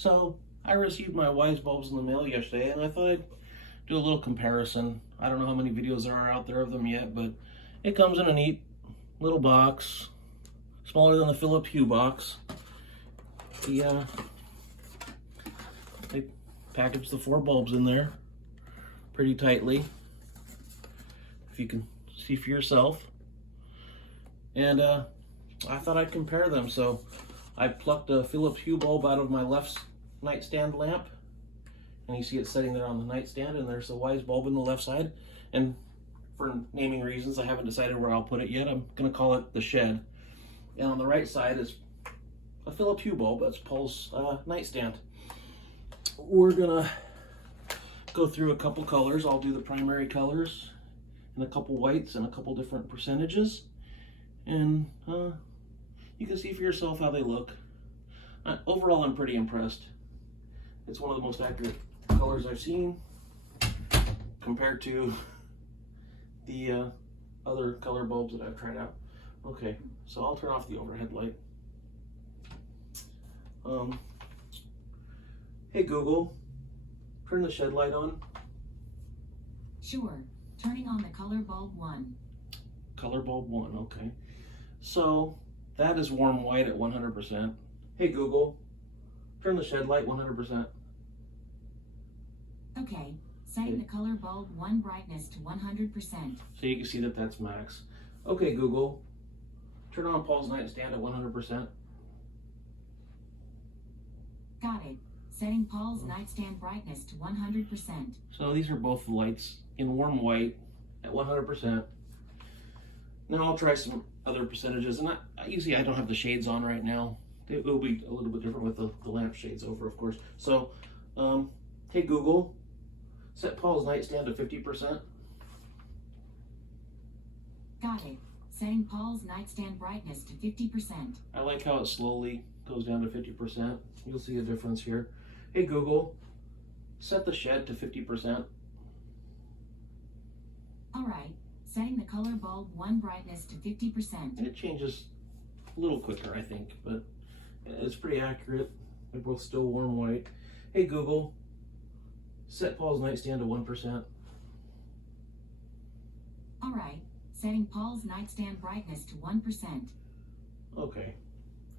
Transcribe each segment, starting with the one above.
So I received my Wyze bulbs in the mail yesterday, and I thought I'd do a little comparison. I don't know how many videos there are out there of them yet, but it comes in a neat little box, smaller than the Philips Hue box. They packaged the 4 bulbs in there pretty tightly, if you can see for yourself. And I thought I'd compare them, so I plucked a Philips Hue bulb out of my left nightstand lamp, and you see it sitting there on the nightstand, and there's the Wyze bulb in the left side. And for naming reasons, I haven't decided where I'll put it yet. I'm going to call it the shed. And on the right side is a Philips Hue bulb. That's Paul's nightstand. We're going to go through a couple colors. I'll do the primary colors and a couple whites and a couple different percentages. And you can see for yourself how they look. Overall, I'm pretty impressed. It's one of the most accurate colors I've seen compared to the other color bulbs that I've tried out. Okay, so I'll turn off the overhead light. Hey Google, turn the shed light on. Sure. Turning on the color bulb 1. Color bulb 1, okay. So that is warm white at 100%. Hey Google, turn the shed light 100%. Okay. Setting the color bulb 1 brightness to 100%. So you can see that that's max. Okay Google, turn on Paul's nightstand at 100%. Got it. Setting Paul's nightstand brightness to 100%. So these are both lights in warm white at 100%. Now I'll try some other percentages, and usually I don't have the shades on right now. It will be a little bit different with the lamp shades over, of course. So, hey Google, set Paul's nightstand to 50%. Got it. Setting Paul's nightstand brightness to 50%. I like how it slowly goes down to 50%. You'll see a difference here. Hey Google, set the shed to 50%. All right. Setting the color bulb 1 brightness to 50%. And it changes a little quicker, I think, but it's pretty accurate. They're both still warm white. Hey Google, set Paul's nightstand to 1%. All right. Setting Paul's nightstand brightness to 1%. Okay,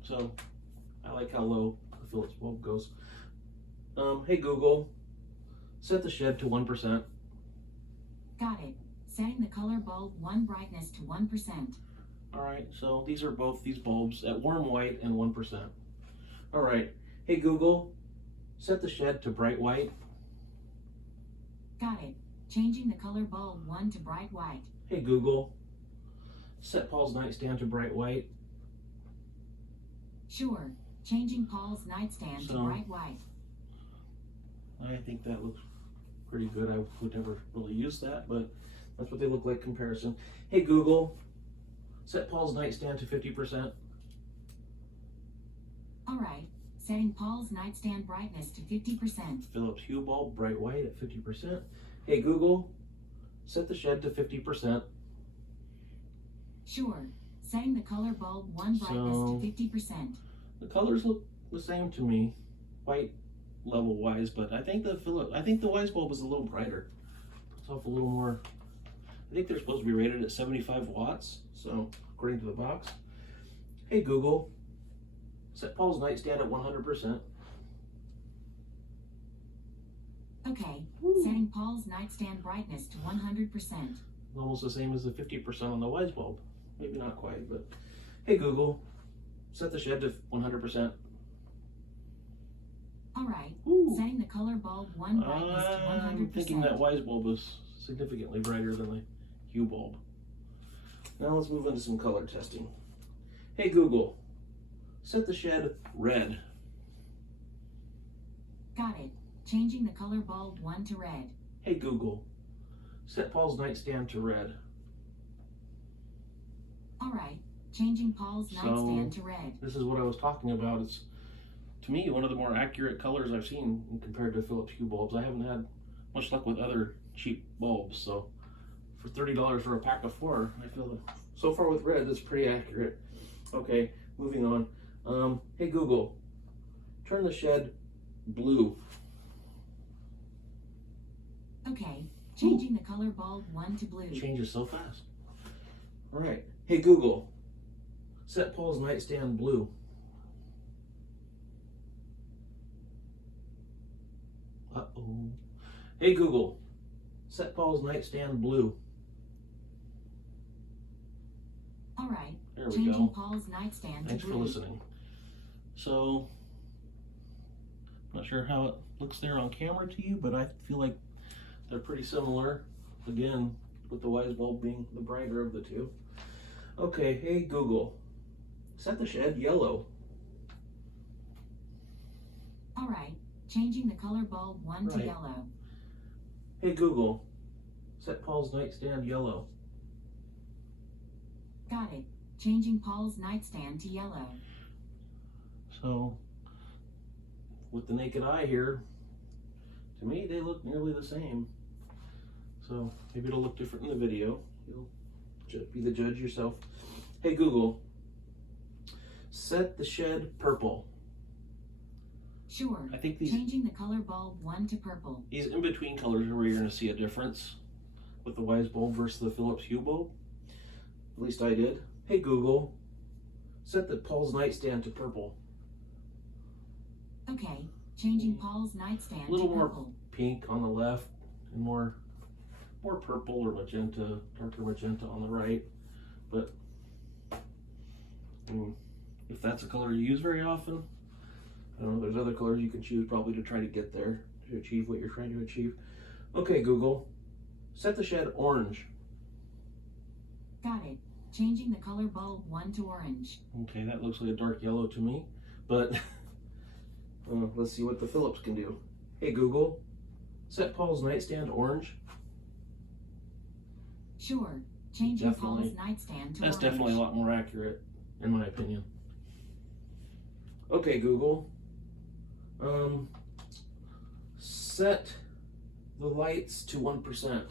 so I like how low the Philips bulb goes. Hey Google, set the shed to 1%. Got it. Setting the color bulb 1 brightness to 1%. All right, so these are both these bulbs at warm white and 1%. All right, hey Google, set the shed to bright white. Got it. Changing the color bulb 1 to bright white. Hey Google, set Paul's nightstand to bright white. Sure. Changing Paul's nightstand to bright white. I think that looks pretty good. I would never really use that, but that's what they look like comparison. Hey Google, set Paul's nightstand to 50%. All right. Setting Paul's nightstand brightness to 50%. Philips Hue bulb, bright white at 50%. Hey Google, set the shed to 50%. Sure. Setting the color bulb 1 brightness to 50%. The colors look the same to me, white level wise, but I think the Wyze bulb is a little brighter. Puts off a little more. I think they're supposed to be rated at 75 watts, so according to the box. Hey Google, set Paul's nightstand at 100%. Okay. Setting Paul's nightstand brightness to 100%. Almost the same as the 50% on the Wyze bulb. Maybe not quite, but hey Google, set the shed to 100%. All right. Setting the color bulb 1 brightness to 100%. I'm thinking that Wyze bulb is significantly brighter than the Hue bulb. Now let's move into some color testing. Hey Google, set the shed red. Got it. Changing the color bulb 1 to red. Hey Google, set Paul's nightstand to red. All right. Changing Paul's nightstand to red. This is what I was talking about. It's, to me, one of the more accurate colors I've seen compared to Philips Hue bulbs. I haven't had much luck with other cheap bulbs, so for $30 for a pack of 4, I feel that so far with red, that's pretty accurate. Okay, moving on. Hey Google, turn the shed blue. Okay, changing the color bulb 1 to blue. Changes so fast. All right. Hey Google, set Paul's nightstand blue. Uh-oh. Hey Google, set Paul's nightstand blue. All right, There we changing go. Paul's nightstand Thanks to for blue. listening. So, not sure how it looks there on camera to you, but I feel like they're pretty similar. Again, with the Wyze bulb being the brighter of the two. Okay, hey Google, set the shed yellow. All right, changing the color bulb 1 to Right. yellow. Hey Google, set Paul's nightstand yellow. Got it, changing Paul's nightstand to yellow. So, with the naked eye here, to me they look nearly the same. So maybe it'll look different in the video. You'll be the judge yourself. Hey Google, set the shed purple. Sure, I think these changing the color bulb 1 to purple. in between colors are where you're going to see a difference with the Wyze bulb versus the Philips Hue bulb. At least I did. Hey Google, set the Paul's nightstand to purple. Okay, changing Paul's nightstand A little to more purple. pink on the left and more purple or magenta, darker magenta on the right. But if that's a color you use very often, I don't know, there's other colors you can choose probably to try to get there, to achieve what you're trying to achieve. Okay, Google, set the shed orange. Got it, changing the color bulb 1 to orange. Okay, that looks like a dark yellow to me, but let's see what the Philips can do. Hey Google, set Paul's nightstand orange. Sure, changing Definitely. Paul's nightstand to That's orange. definitely a lot more accurate, in my opinion. Okay, Google, set the lights to 1%.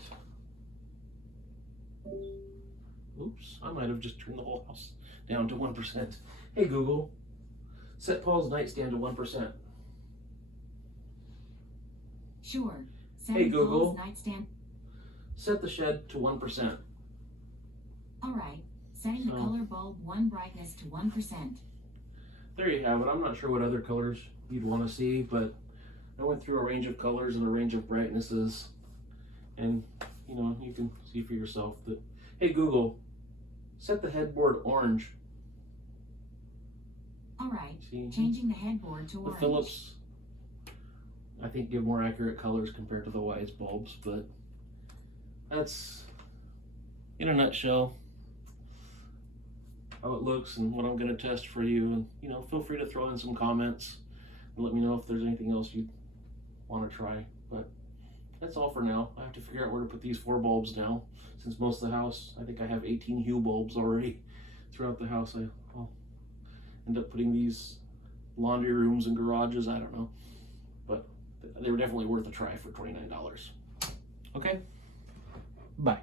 Oops, I might have just turned the whole house down to 1%. Hey Google, set Paul's nightstand to 1%. Sure, Hey, setting Google. Paul's nightstand. Set the shed to 1%. All right, setting the So- color bulb 1 brightness to 1%. There you have it. I'm not sure what other colors you'd want to see, but I went through a range of colors and a range of brightnesses, and you can see for yourself that. Hey Google, set the headboard orange. All right, See, changing the headboard to the orange. Philips, I think, give more accurate colors compared to the Wyze bulbs, but that's, in a nutshell, how it looks and what I'm going to test for you. And feel free to throw in some comments and let me know if there's anything else you want to try. But that's all for now. I have to figure out where to put these 4 bulbs now, since most of the house, I think I have 18 Hue bulbs already throughout the house. I'll end up putting these laundry rooms and garages, I don't know, but they were definitely worth a try for $29. Okay, bye.